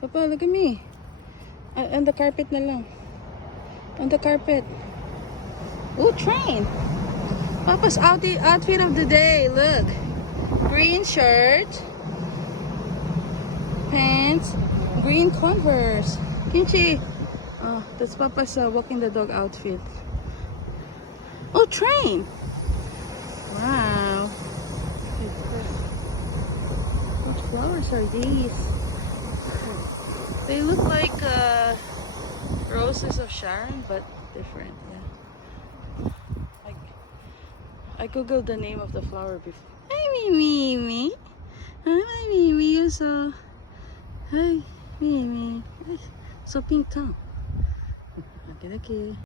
Papa, look at me. On the carpet na lang. On the carpet. Oh, train. Papa's outfit of the day. Look. Green shirt. Pants. Green Converse. Kimchi. Oh, that's Papa's walking the dog outfit. Oh, train. Wow. What flowers are these? They look like roses of Sharon, but different. Yeah. I googled the name of the flower before. Hi, Mimi. Hi, Mimi. You're so. Hi, Mimi. So pink tongue. Okay, okay.